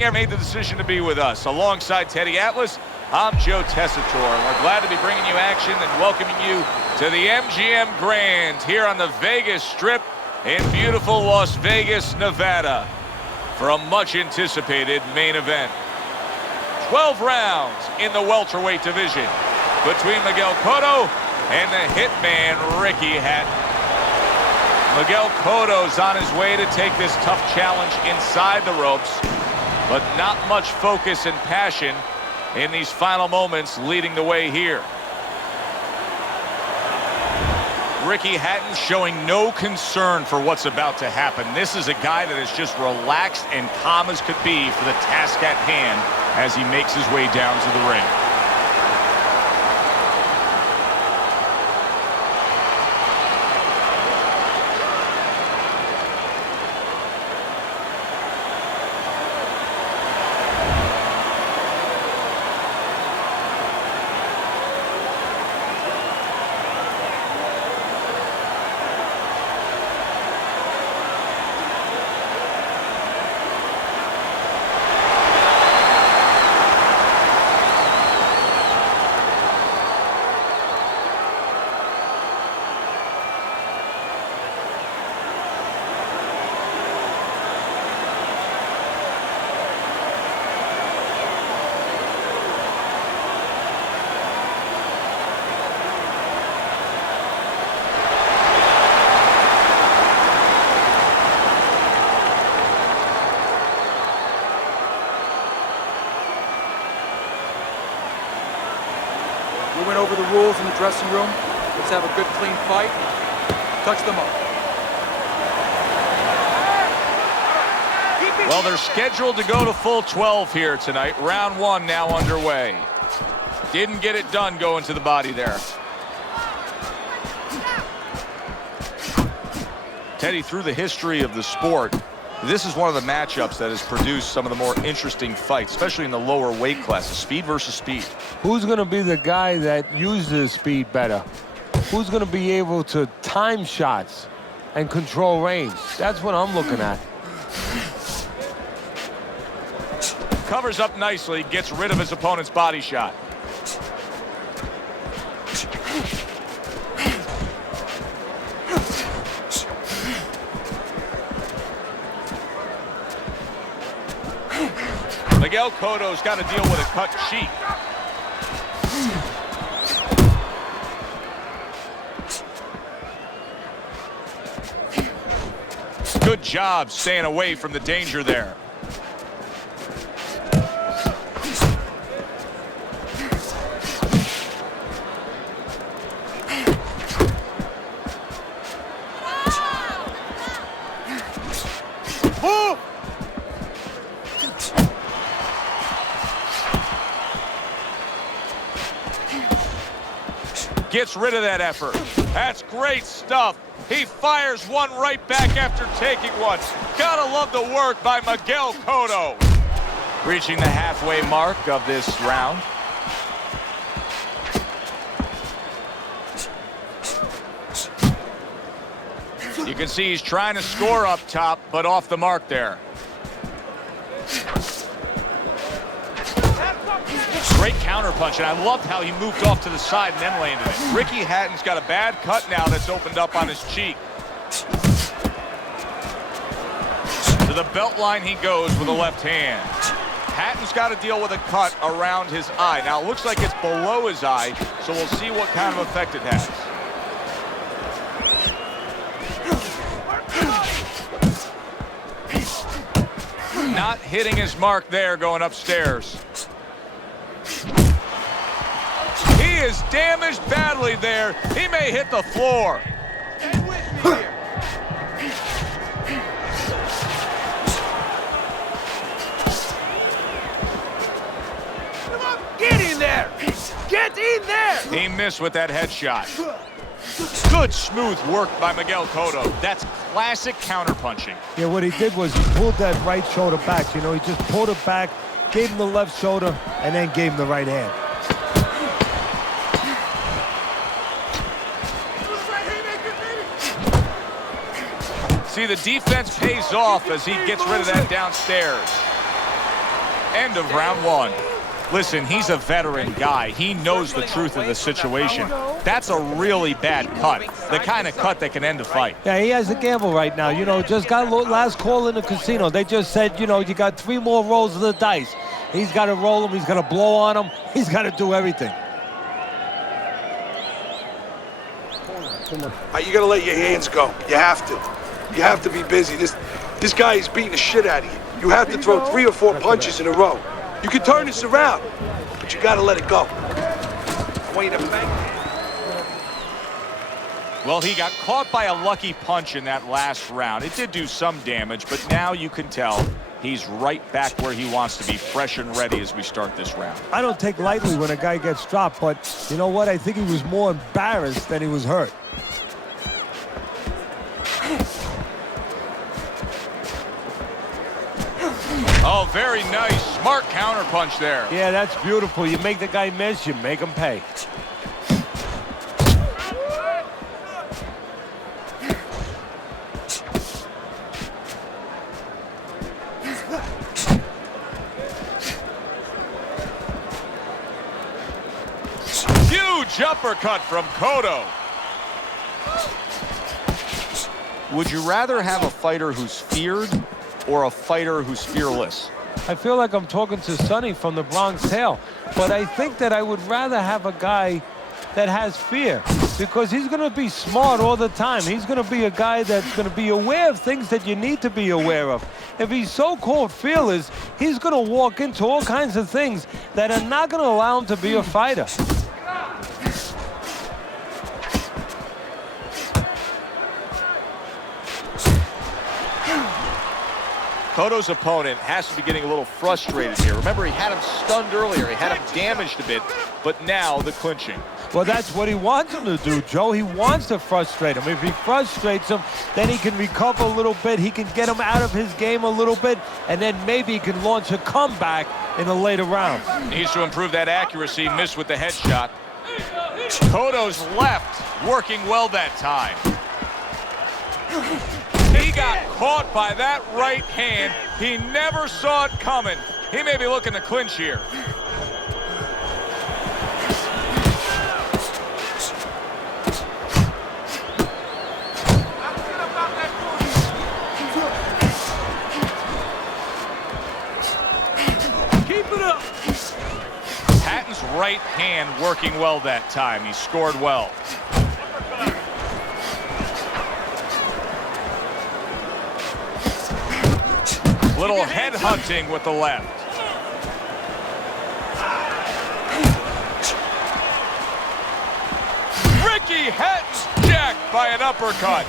Made the decision to be with us. Alongside Teddy Atlas, I'm Joe Tessitore, and we're glad to be bringing you action and welcoming you to the MGM Grand here on the Vegas Strip in beautiful Las Vegas, Nevada, for a much-anticipated main event. 12 rounds in the welterweight division between Miguel Cotto and the hitman Ricky Hatton. Miguel Cotto's on his way to take this tough challenge inside the ropes, but not much focus and passion in these final moments leading the way here. Ricky Hatton showing no concern for what's about to happen. This is a guy that is just relaxed and calm as could be for the task at hand as he makes his way down to the ring. We went over the rules in the dressing room. Let's have a good, clean fight. Touch them up. Well, they're scheduled to go to full 12 here tonight. Round one now underway. Didn't get it done going to the body there. Teddy, through the history of the sport, this is one of the matchups that has produced some of the more interesting fights, especially in the lower weight classes, speed versus speed. Who's going to be the guy that uses speed better? Who's going to be able to time shots and control range? That's what I'm looking at. Covers up nicely, gets rid of his opponent's body shot. Miguel Cotto's got to deal with a cut cheek. Good job staying away from the danger there. Gets rid of that effort. That's great stuff. He fires one right back after taking one. Gotta love the work by Miguel Cotto. Reaching the halfway mark of this round. You can see he's trying to score up top, but off the mark there. Great counter punch, and I loved how he moved off to the side and then landed it. Ricky Hatton's got a bad cut now that's opened up on his cheek. To the belt line he goes with the left hand. Hatton's got to deal with a cut around his eye. Now it looks like it's below his eye, so we'll see what kind of effect it has. Not hitting his mark there going upstairs. He is damaged badly there. He may hit the floor. Get in there! Get in there! He missed with that headshot. Good smooth work by Miguel Cotto. That's classic counterpunching. Yeah, what he did was he pulled that right shoulder back. You know, he just pulled it back, gave him the left shoulder, and then gave him the right hand. See, the defense pays off as he gets rid of that downstairs. End of round one. Listen, he's a veteran guy. He knows the truth of the situation. That's a really bad cut. The kind of cut that can end a fight. Yeah, he has a gamble right now. You know, just got last call in the casino. They just said, you know, you got 3 more rolls of the dice. He's got to roll them. He's got to blow on them. He's got to do everything. You got to let your hands go. You have to. You have to be busy. This guy is beating the shit out of you. You have to throw 3 or 4 punches in a row. You can turn this around, but you got to let it go. I want you to bang. Well, he got caught by a lucky punch in that last round. It did do some damage, but now you can tell he's right back where he wants to be, fresh and ready as we start this round. I don't take lightly when a guy gets dropped, but you know what? I think he was more embarrassed than he was hurt. Oh, very nice. Smart counterpunch there. Yeah, that's beautiful. You make the guy miss, you make him pay. Huge uppercut from Cotto. Would you rather have a fighter who's feared or a fighter who's fearless? I feel like I'm talking to Sonny from the Bronx Tale, but I think that I would rather have a guy that has fear, because he's going to be smart all the time. He's going to be a guy that's going to be aware of things that you need to be aware of. If he's so-called fearless, he's going to walk into all kinds of things that are not going to allow him to be a fighter. Cotto's opponent has to be getting a little frustrated here. Remember, he had him stunned earlier. He had him damaged a bit, but now the clinching. Well, that's what he wants him to do, Joe. He wants to frustrate him. If he frustrates him, then he can recover a little bit. He can get him out of his game a little bit, and then maybe he can launch a comeback in a later round. Needs to improve that accuracy. Missed with the headshot. Cotto's left working well that time. He got caught by that right hand. He never saw it coming. He may be looking to clinch here. Keep it up. Hatton's right hand working well that time. He scored well. Little head hunting with the left. Ricky Hatton's jacked by an uppercut.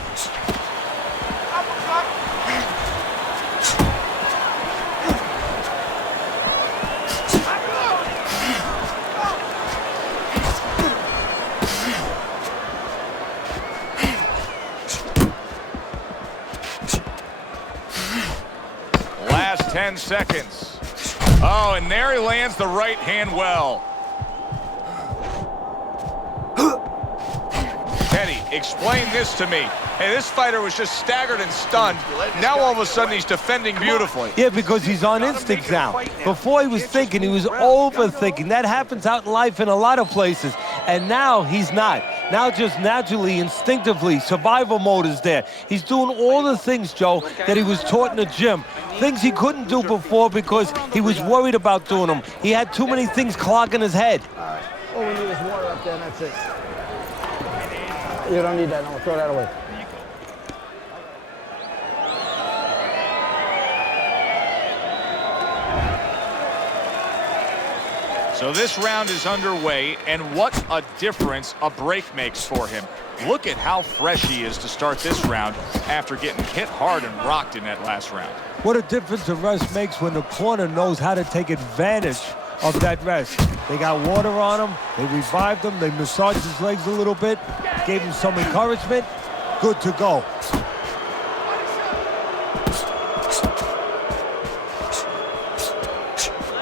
Last 10 seconds. Oh, and there he lands the right hand well. Teddy, explain this to me. Hey, this fighter was just staggered and stunned. Now all of a sudden he's defending beautifully. Yeah, because he's on instinct now. Before he was thinking, he was overthinking. That happens out in life in a lot of places. And now he's not. Now just naturally, instinctively, survival mode is there. He's doing all the things, Joe, that he was taught in the gym. Things he couldn't do before because he was worried about doing them. He had too many things clogging his head. All right. All we need is water up there, and that's it. You don't need that. No, throw that away. So this round is underway, and what a difference a break makes for him. Look at how fresh he is to start this round after getting hit hard and rocked in that last round. What a difference a rest makes when the corner knows how to take advantage of that rest. They got water on him, they revived him, they massaged his legs a little bit, gave him some encouragement. Good to go.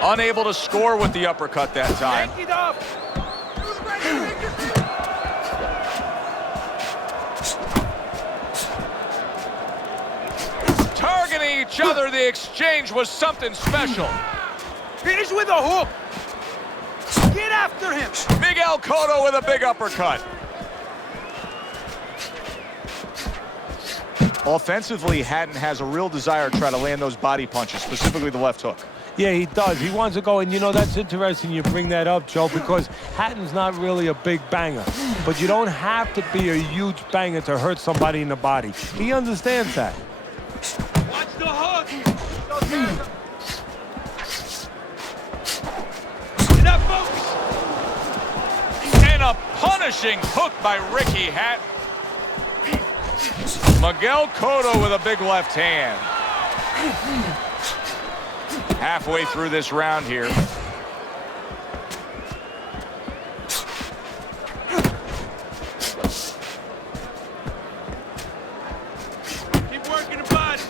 Unable to score with the uppercut that time. Targeting each other, the exchange was something special. Finish with a hook. Get after him. Miguel Cotto with a big uppercut. Offensively, Hatton has a real desire to try to land those body punches, specifically the left hook. Yeah, he does. He wants to go, and you know, that's interesting you bring that up, Joe, because Hatton's not really a big banger. But you don't have to be a huge banger to hurt somebody in the body. He understands that. Watch the hook. Enough focus. And a punishing hook by Ricky Hatton. Miguel Cotto with a big left hand. Halfway through this round here. Keep working the body.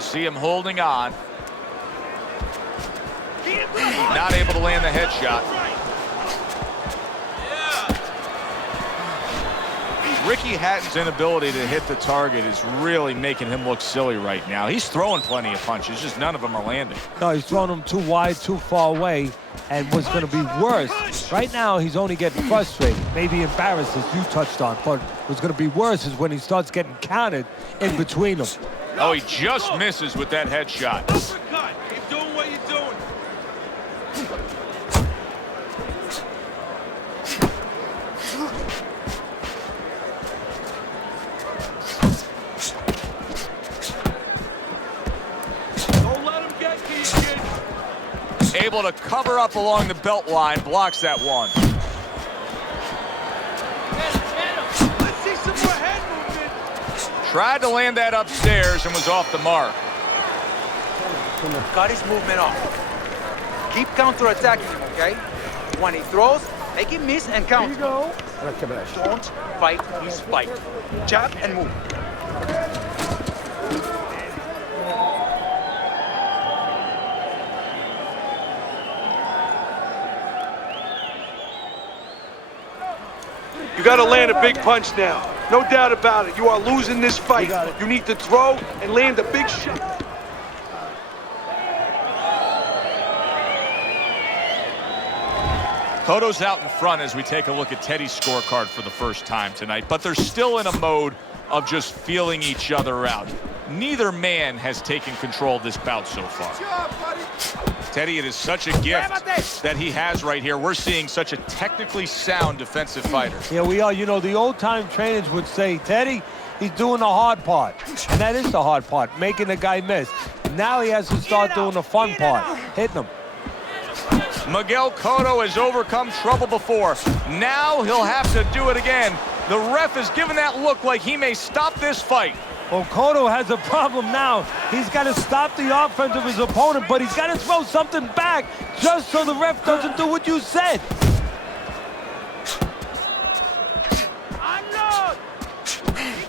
See him holding on. Not able to land the headshot. Ricky Hatton's inability to hit the target is really making him look silly right now. He's throwing plenty of punches, just none of them are landing. No, he's throwing them too wide, too far away. And what's going to be worse, right now he's only getting frustrated, maybe embarrassed, as you touched on. But what's going to be worse is when he starts getting counted in between them. Oh, he just misses with that headshot. Uppercut. Keep doing what you're doing. Don't let him get you, kid. Able to cover up along the belt line, blocks that one. Let's see some more head movement. Tried to land that upstairs and was off the mark. Cut his movement off. Keep counter-attacking him, okay? When he throws, make him miss and counter. Don't fight his fight. Jab and move. You gotta land a big punch now. No doubt about it. You are losing this fight. You need to throw and land a big shot. Cotto's out in front as we take a look at Teddy's scorecard for the first time tonight, but they're still in a mode of just feeling each other out. Neither man has taken control of this bout so far. Good job, buddy. Teddy, it is such a gift that he has right here. We're seeing such a technically sound defensive fighter. Yeah, we are. You know, the old-time trainers would say, Teddy, he's doing the hard part. And that is the hard part, making the guy miss. Now he has to start doing the fun part, hitting him. Miguel Cotto has overcome trouble before. Now he'll have to do it again. The ref is giving that look like he may stop this fight. Well, Cotto has a problem now. He's got to stop the offense of his opponent, but he's got to throw something back just so the ref doesn't do what you said.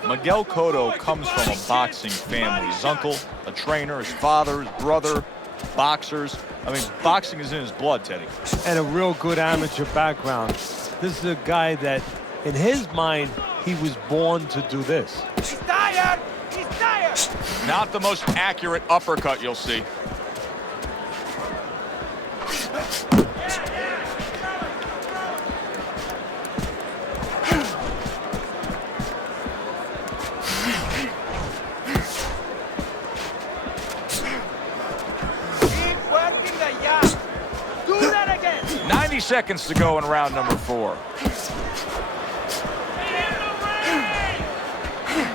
Miguel Cotto comes from a boxing family. His uncle, a trainer, his father, his brother, boxers. I mean, boxing is in his blood, Teddy. And a real good amateur background. This is a guy that, in his mind, he was born to do this. He's tired. He's tired. Not the most accurate uppercut you'll see. Keep working the jab. Do that again. 90 seconds to go in round number 4.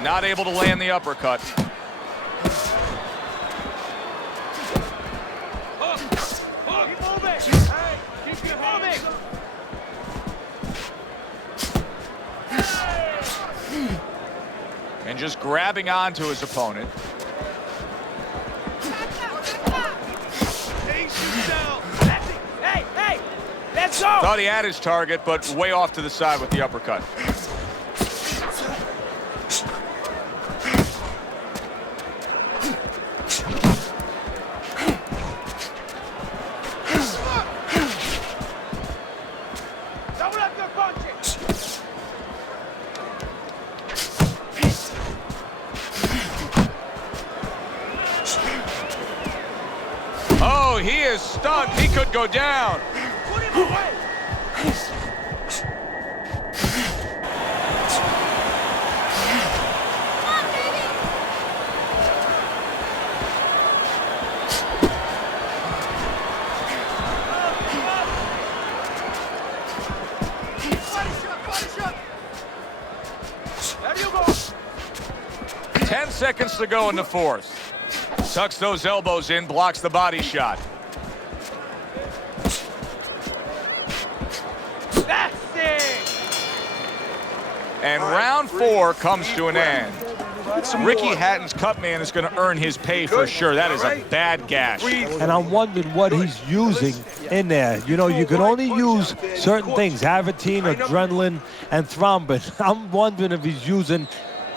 Not able to land the uppercut. Keep moving. Hey, keep moving. And just grabbing onto his opponent. Hey, hey, let's go. Thought he had his target, but way off to the side with the uppercut. is stunned. He could go down. Put him away. There you go. 10 seconds to go in the fourth. Tucks those elbows in, blocks the body shot. That's it. And round 4 comes to an end. Ricky Hatton's cut man is going to earn his pay for sure. That is a bad gash. And I'm wondering what he's using in there. You know, you can only use certain things, Avitine, adrenaline, and thrombin. I'm wondering if he's using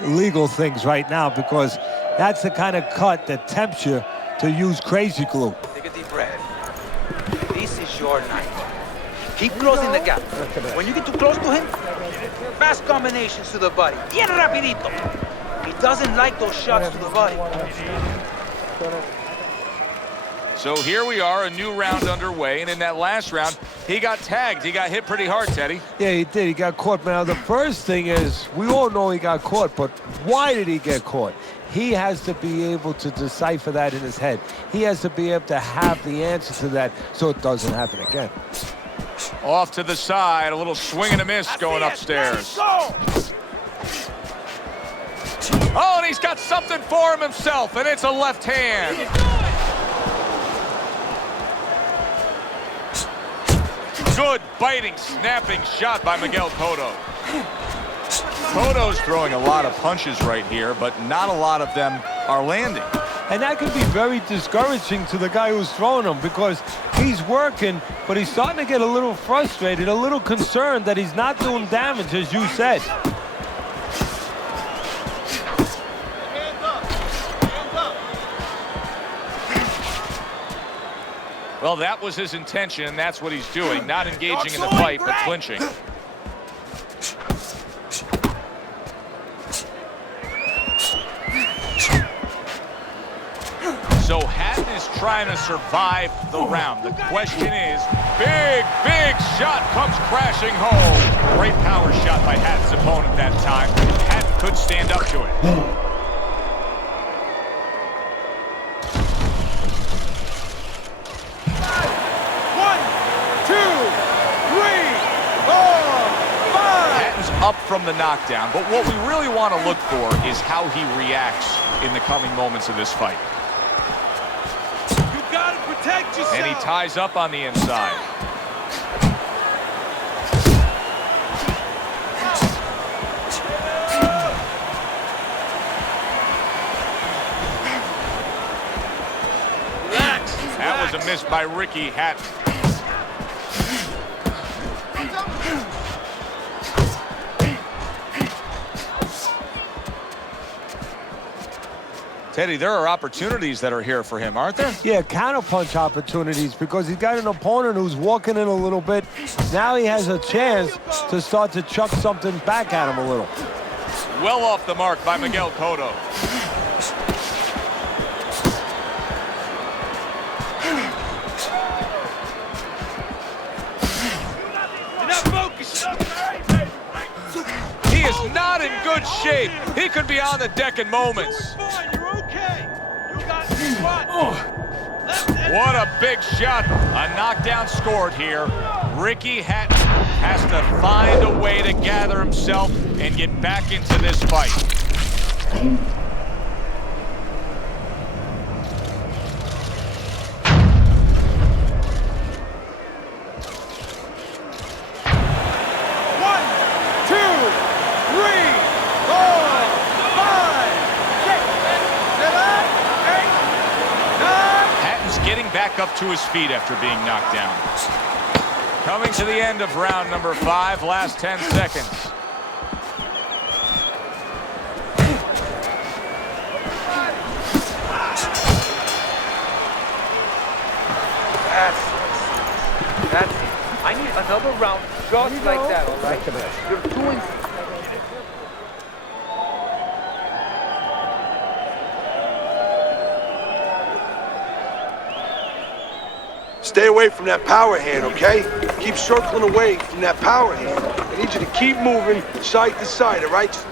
legal things right now, because that's the kind of cut that tempts you to use crazy glue. Take a deep breath. This is your night. Keep closing the gap. When you get too close to him, fast combinations to the body. Bien rapidito. He doesn't like those shots to the body. So here we are, a new round underway, and in that last round, he got tagged. He got hit pretty hard, Teddy. Yeah, he did. He got caught. Now, the first thing is, we all know he got caught, but why did he get caught? He has to be able to decipher that in his head. He has to be able to have the answer to that so it doesn't happen again. Off to the side, a little swing and a miss going upstairs. Oh, and he's got something for him himself, and it's a left hand. Good biting, snapping shot by Miguel Cotto. Cotto's throwing a lot of punches right here, but not a lot of them are landing. And that can be very discouraging to the guy who's throwing them, because he's working, but he's starting to get a little frustrated, a little concerned that he's not doing damage, as you said. Well, that was his intention, and that's what he's doing. Not engaging in the fight, but clinching. So Hatton is trying to survive the round. The question is, big shot comes crashing home. Great power shot by Hatton's opponent that time. Hatton could stand up to it. Up from the knockdown, but what we really want to look for is how he reacts in the coming moments of this fight. You gotta protect yourself. And he ties up on the inside. Relax. That was a miss by Ricky Hatton. Teddy, there are opportunities that are here for him, aren't there? Yeah, counterpunch opportunities, because he's got an opponent who's walking in a little bit. Now he has a chance to start to chuck something back at him a little. Well off the mark by Miguel Cotto. He is not in good shape. He could be on the deck in moments. What a big shot. A knockdown scored here. Ricky Hatton has to find a way to gather himself and get back into this fight. Back up to his feet after being knocked down. Coming to the end of round number 5, last 10 seconds. That's it. I need another round just like that, all right? You're doing... Stay away from that power hand, okay? Keep circling away from that power hand. I need you to keep moving side to side, all right?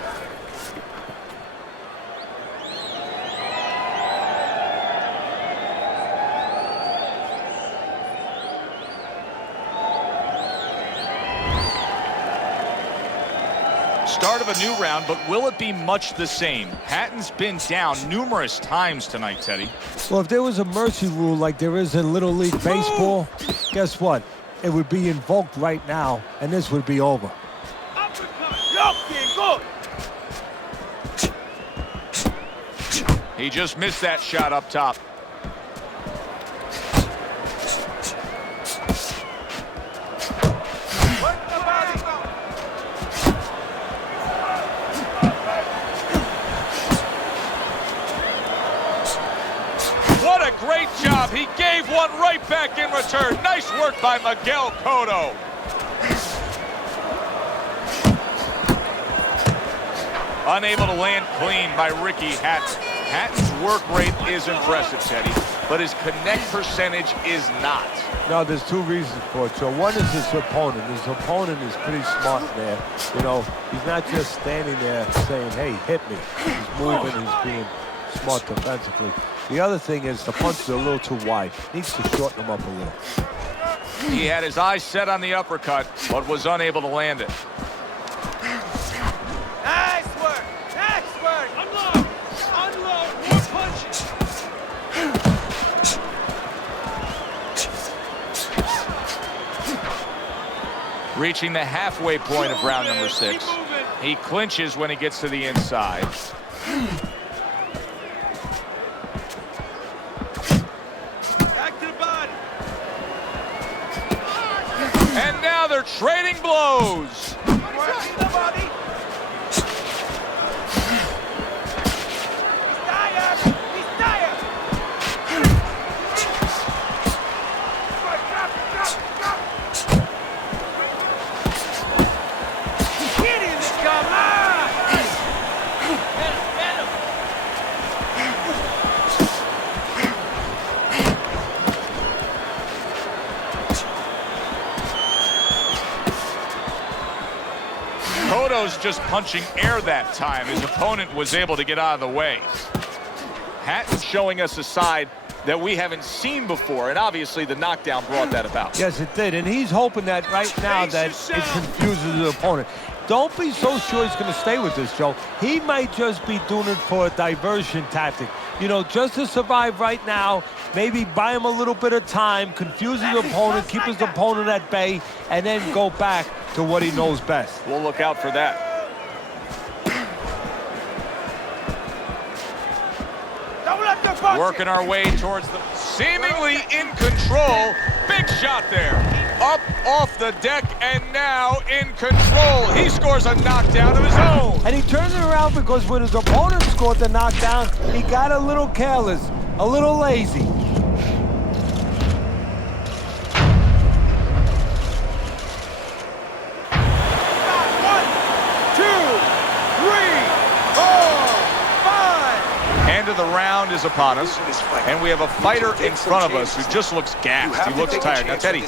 Start of a new round, but will it be much the same? Hatton's been down numerous times tonight, Teddy. Well, if there was a mercy rule like there is in Little League Baseball, guess what? It would be invoked right now, and this would be over. He just missed that shot up top. What a great job. He gave one right back in return. Nice work by Miguel Cotto. Unable to land clean by Ricky Hatton. Hatton's work rate is impressive, Teddy, but his connect percentage is not. No, there's two reasons for it. So one is his opponent. His opponent is pretty smart there. You know, he's not just standing there saying, hey, hit me. He's moving, he's being smart defensively. The other thing is the punches are a little too wide. Needs to shorten them up a little. He had his eyes set on the uppercut, but was unable to land it. Nice work! Nice work! Unload! Unload! More punches! Reaching the halfway point of round number 6. He clinches when he gets to the inside. Back to the body! And now they're trading blows. Working the body! He's tired! He's tired! Get him! Come on! Get him! Cotto's just punching air that time. His opponent was able to get out of the way. Hatton showing us a side that we haven't seen before, and obviously the knockdown brought that about. Yes, it did, and he's hoping that right now that it confuses his opponent. Don't be so sure he's going to stay with this, Joe. He might just be doing it for a diversion tactic. You know, just to survive right now, maybe buy him a little bit of time, confuse his opponent, keep his opponent at bay, and then go back to what he knows best. We'll look out for that. Working our way towards the seemingly in control. Big shot there. Up off the deck and now in control. He scores a knockdown of his own. And he turns it around because when his opponent scored the knockdown, he got a little careless, a little lazy. 1, 2, 3, 4, 5. End of the round is upon us, and we have a fighter in front of us who just looks gassed. He looks tired. Now, Teddy,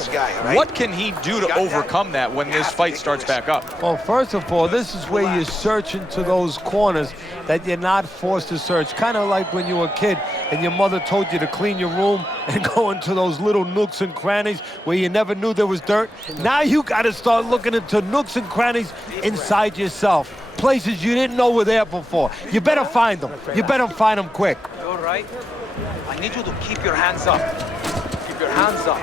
what can he do to overcome that when this fight starts back up? Well, first of all, this is where you search into those corners that you're not forced to search. Kind of like when you were a kid and your mother told you to clean your room and go into those little nooks and crannies where you never knew there was dirt. Now you got to start looking into nooks and crannies inside yourself. Places you didn't know were there before. You better find them. You better find them quick. You all right? I need you to keep your hands up. Keep your hands up.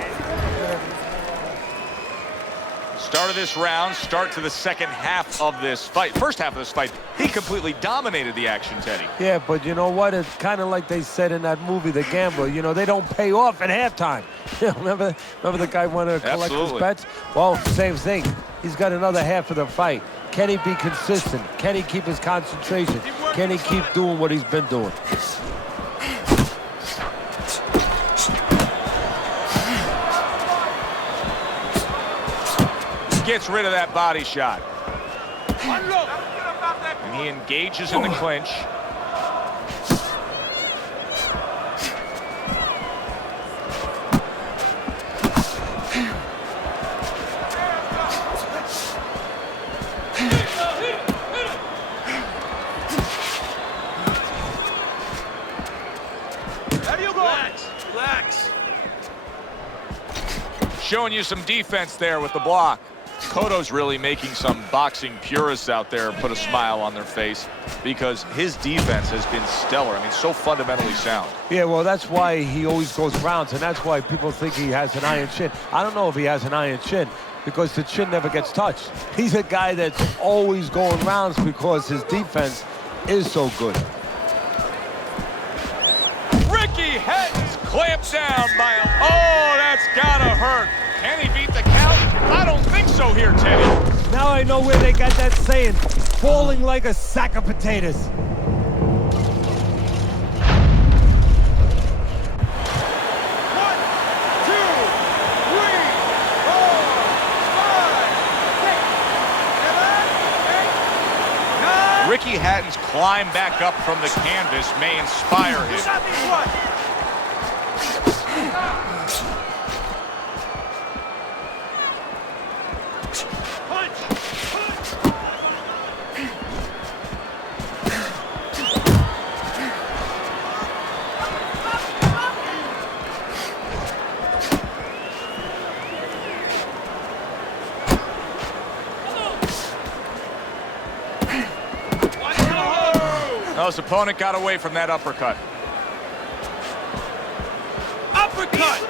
Start of this round, start to the second half of this fight. First half of this fight, he completely dominated the action, Teddy. Yeah, but you know what? It's kind of like they said in that movie, The Gambler. You know, they don't pay off at halftime. remember the guy wanted to collect his bets? Well, same thing. He's got another half of the fight. Can he be consistent? Can he keep his concentration? Can he keep doing what he's been doing? Gets rid of that body shot. And he engages in the clinch. Showing you some defense there with the block. Cotto's really making some boxing purists out there put a smile on their face because his defense has been stellar. I mean, so fundamentally sound. Yeah, well, that's why he always goes rounds, and that's why people think he has an iron chin. I don't know if he has an iron chin because the chin never gets touched. He's a guy that's always going rounds because his defense is so good. Ricky Hatton's clamped down by a... Oh, that's gotta hurt. Can he beat the count? I don't think so here, Teddy. Now I know where they got that saying, falling like a sack of potatoes. 1, 2, 3, 4, 5, 6, 7, 8, 9. Ricky Hatton's climb back up from the canvas may inspire him. No, his opponent got away from that uppercut. Uppercut!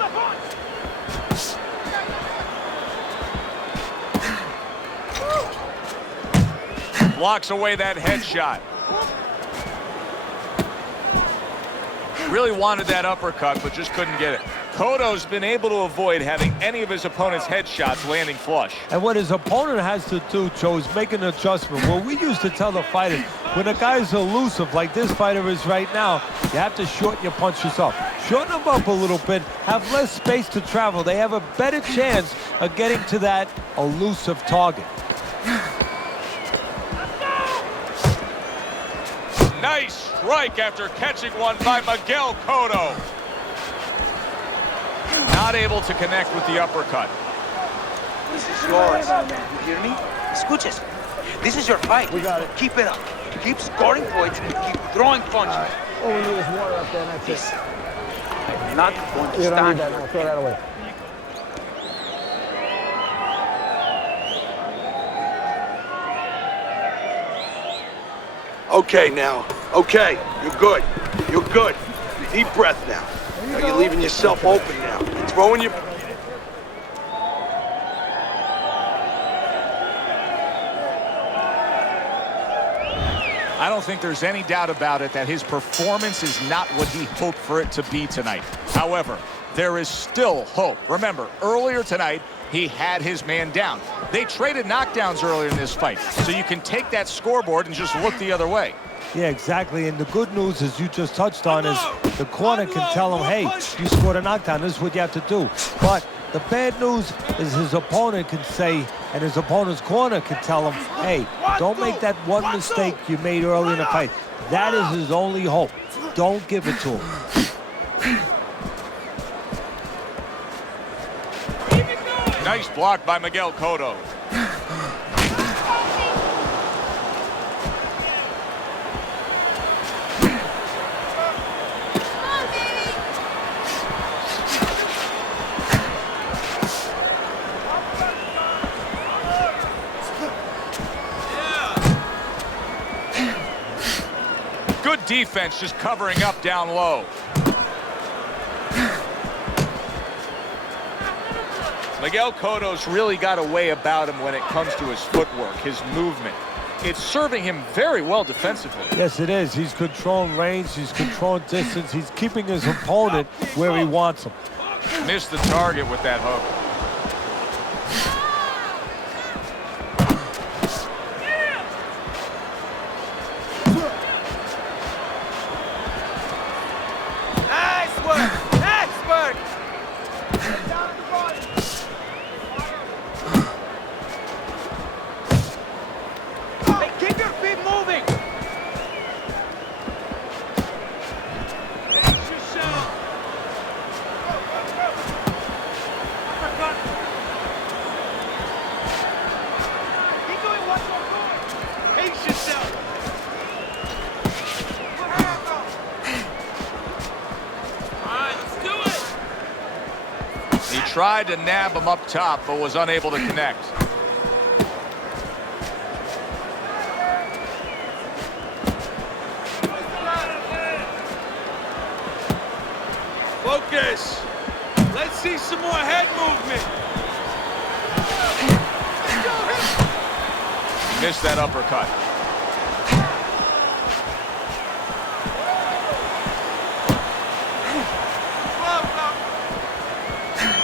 Blocks away that headshot. Really wanted that uppercut, but just couldn't get it. Cotto's been able to avoid having any of his opponent's headshots landing flush. And what his opponent has to do, Joe, is make an adjustment. Well, we used to tell the fighters, when a guy's elusive like this fighter is right now, you have to shorten your punches up. Shorten them up a little bit, have less space to travel. They have a better chance of getting to that elusive target. Nice strike after catching one by Miguel Cotto. Not able to connect with the uppercut. This is yours. You hear me? Escuches. This is your fight. We got it. Keep it up. Keep scoring points and keep throwing punches. Oh, we need is water up there, and that's This, it. I'm not going to You don't stand need that, no, throw that away. Okay now. Okay, you're good. You're good. Deep breath now. Now you're leaving yourself open now. You're throwing your... I don't think there's any doubt about it that his performance is not what he hoped for it to be tonight. However, there is still hope. Remember, earlier tonight, he had his man down. They traded knockdowns earlier in this fight, so you can take that scoreboard and just look the other way. Yeah, exactly. And the good news, as you just touched on, is the corner can tell him, hey, you scored a knockdown. This is what you have to do. But the bad news is his opponent can say, and his opponent's corner can tell him, hey, don't make that one mistake you made early in the fight. That is his only hope. Don't give it to him. Nice block by Miguel Cotto. Good defense, just covering up down low. Miguel Cotto's really got a way about him when it comes to his footwork, his movement. It's serving him very well defensively. Yes, it is. He's controlling range. He's controlling distance. He's keeping his opponent where he wants him. Missed the target with that hook. Nice work! Nice work! Hey, keep your feet moving! tried to nab him up top, but was unable to connect. Focus. Let's see some more head movement. Missed that uppercut.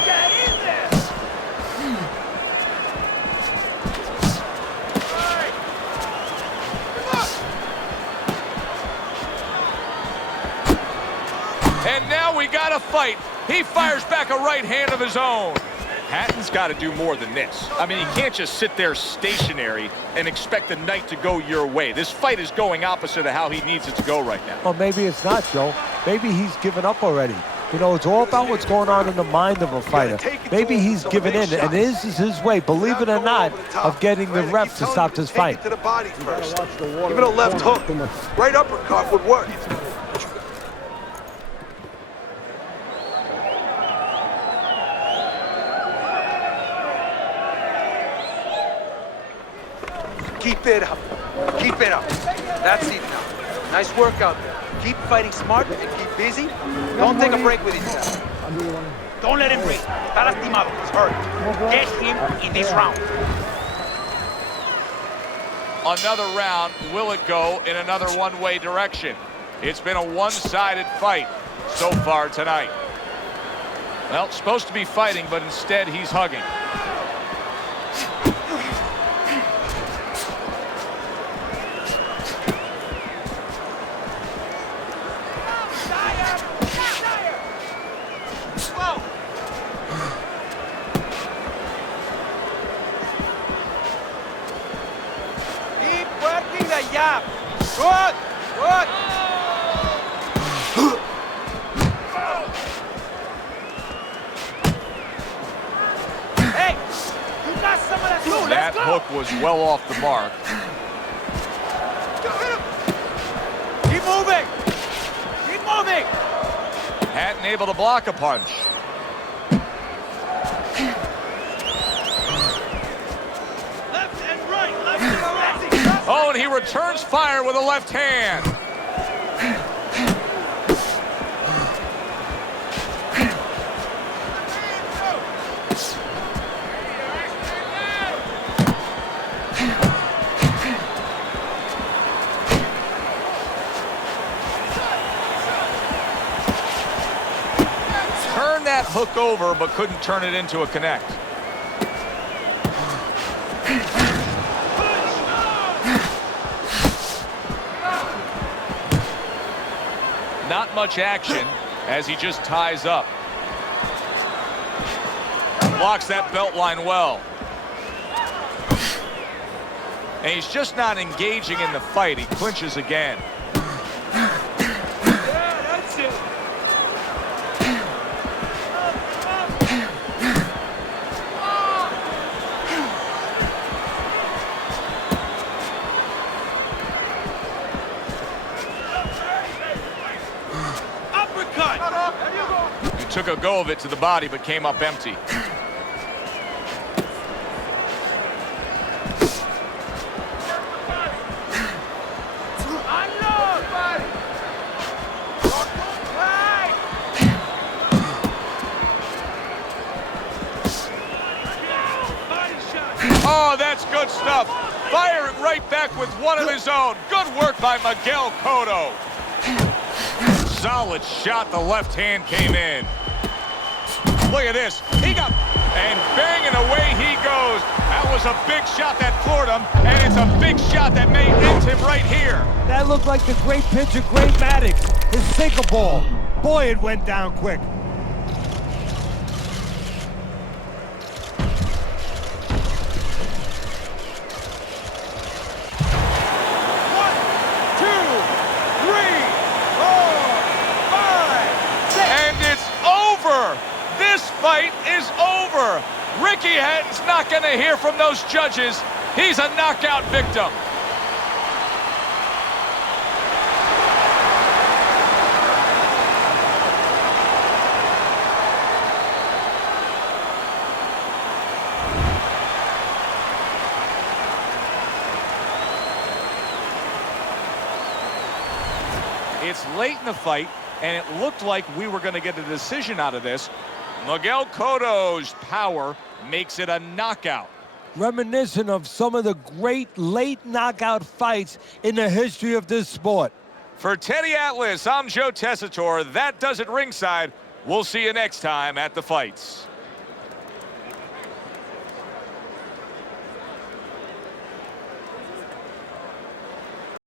Get in there. And now we got a fight. He fires back a right hand of his own. Hatton's got to do more than this. I mean, he can't just sit there stationary and expect the night to go your way. This fight is going opposite of how he needs it to go right now. Well, maybe it's not, Joe. Maybe he's given up already. You know, it's all about what's going on in the mind of a fighter. Maybe he's given in, and this is his way, believe it or not, of getting the ref to stop this fight. To the body first. Even a left hook, right uppercut would work. Keep it up. Keep it up. That's it now. Nice work out there. Keep fighting smart and keep busy. Don't take a break with yourself. Don't let him breathe. Está lastimado. He's hurt. Get him in this round. Another round. Will it go in another one-way direction? It's been a one-sided fight so far tonight. Well, supposed to be fighting, but instead he's hugging. Keep working the jab. Good. Good. Hey, you got some of that too. That Let's go. hook was well off the mark. Keep moving. Keep moving. Hatton able to block a punch. Left and right. Left and right. Oh, and he returns fire with a left hand. Turned that hook over, but couldn't turn it into a connect. Not much action as he just ties up. Blocks that belt line well. And he's just not engaging in the fight. He clinches again. Yeah, that's it. Uppercut. He took a go of it to the body, but came up empty. Oh, that's good stuff. Firing right back with one of his own. Good work by Miguel Cotto. Solid shot. The left hand came in. Look at this. He got, and banging away he goes. That was a big shot that floored him, and it's a big shot that may end him right here. That looked like the great pitcher, Great Maddox, his sinker ball. Boy, it went down quick. This fight is over. Ricky Hatton's not going to hear from those judges. He's a knockout victim. It's late in the fight, and it looked like we were going to get a decision out of this. Miguel Cotto's power makes it a knockout. Reminiscent of some of the great late knockout fights in the history of this sport. For Teddy Atlas, I'm Joe Tessitore. That does it ringside. We'll see you next time at the fights.